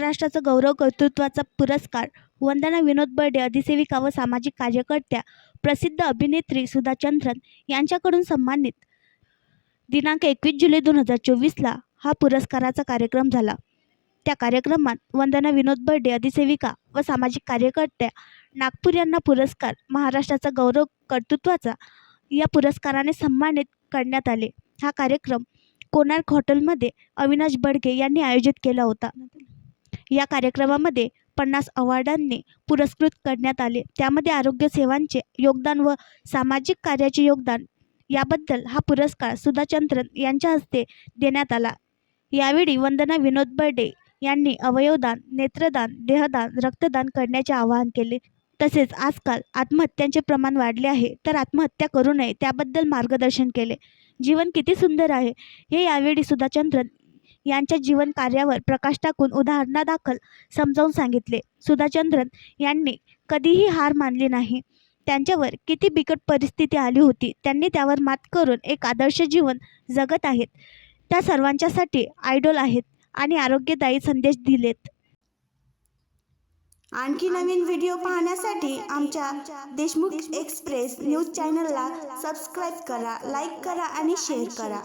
महाराष्ट्राचा गौरव कर्तृत्वाचा पुरस्कार वंदना विनोद बर्डे अधिसेविका व सामाजिक कार्यकर्त्या प्रसिद्ध अभिनेत्री सुधा चंद्रन यांच्याकडून सन्मानित। दिनांक 21 जुलै 2024ला हा पुरस्काराचा कार्यक्रम झाला। त्या कार्यक्रमात वंदना विनोद बर्डे अधिसेविका व सामाजिक कार्यकर्त्या नागपूर यांना पुरस्कार महाराष्ट्राचा गौरव कर्तृत्वाचा या पुरस्काराने सन्मानित करण्यात आले। हा कार्यक्रम कोणार्क हॉटेलमध्ये अविनाश बडके यांनी आयोजित केला होता। या कार्यक्रमामध्ये 50 अवॉर्डांनी पुरस्कृत करण्यात आले। त्यामध्ये आरोग्य सेवांचे योगदान व सामाजिक कार्याचे योगदान याबद्दल हा पुरस्कार सुधा चंद्रन यांच्या हस्ते देण्यात आला। यावेळी वंदना विनोद बर्डे यांनी अवयवदान, नेत्रदान, देहदान, रक्तदान करण्याचे आवाहन केले। तसेच आजकाल आत्महत्यांचे प्रमाण वाढले आहे, तर आत्महत्या करू नये त्याबद्दल मार्गदर्शन केले। जीवन किती सुंदर आहे हे यावेळी सुधा चंद्रन यांच्या जीवन कार्यावर प्रकाश टाकून उदाहरणादाखल समजावून सांगितले। सुधा चंद्रन यांनी कधीही हार मानली नाही। त्यांच्यावर किती बिकट परिस्थिती आली होती, त्यांनी त्यावर मात करून एक आदर्श जीवन जगत आहेत। त्या सर्वांच्यासाठी आयडॉल आहेत आणि आरोग्यदायी संदेश दिलेत। आणखी नवीन व्हिडिओ पाहण्यासाठी आमच्या देशमुख एक्सप्रेस न्यूज चॅनलला सबस्क्राईब करा, लाईक करा आणि शेअर करा।